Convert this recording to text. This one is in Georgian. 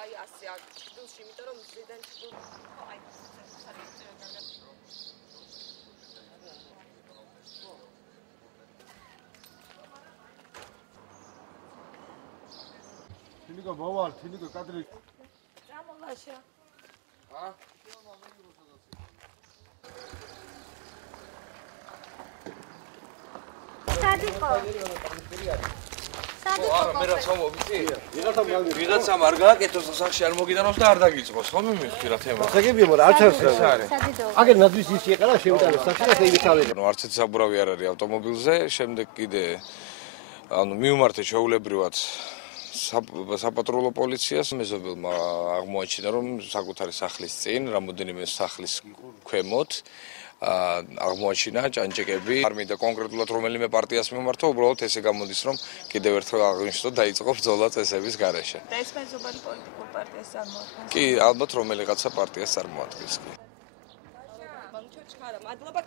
აი ასე აქ ჩრდილში, იმიტომ რომ ზედან ჩრდილ აი თინიკო მოვალ, თინიკო კადრი. რამოლაშა. ა? სადიყო? არა, მე რა ხომობიცი? ვიღაცამ არ გააკეთოს და სახში არ მოგიდანოს და არ დაგიწყოს, ხომ მივხვდი რა თემა. საგებია, მაგრამ არც არის. სადიდო. აგერ ნაძვის ის იყარა შევიტანე სახში და შეივიცალე. ნუ არც ერთი საბურავი არ არის ავტომობილზე, შემდეგ კიდე ანუ მივმართე ჩვეულებრივად საპატრულო პოლიციას, მეზობელმა აღმოაჩინა რომ საკუთარი სახლის წინ, რამოდენიმე სახლის ქვემოთ აღმოაჩინა ჭანჭეკები. არ მინდა კონკრეტულად რომელიმე პარტიას მიმართო, უბრალოდ ესე გამოდის რომ კიდევ ერთხელ აღნიშნო დაიწყო ბრძოლა წესების გარეშე. და ეს მეზობელი პოლიტიკურ პარტიას წარმოადგენს. კი, ალბათ რომელიღაცა პარტიას წარმოადგენს კი. მადლობა.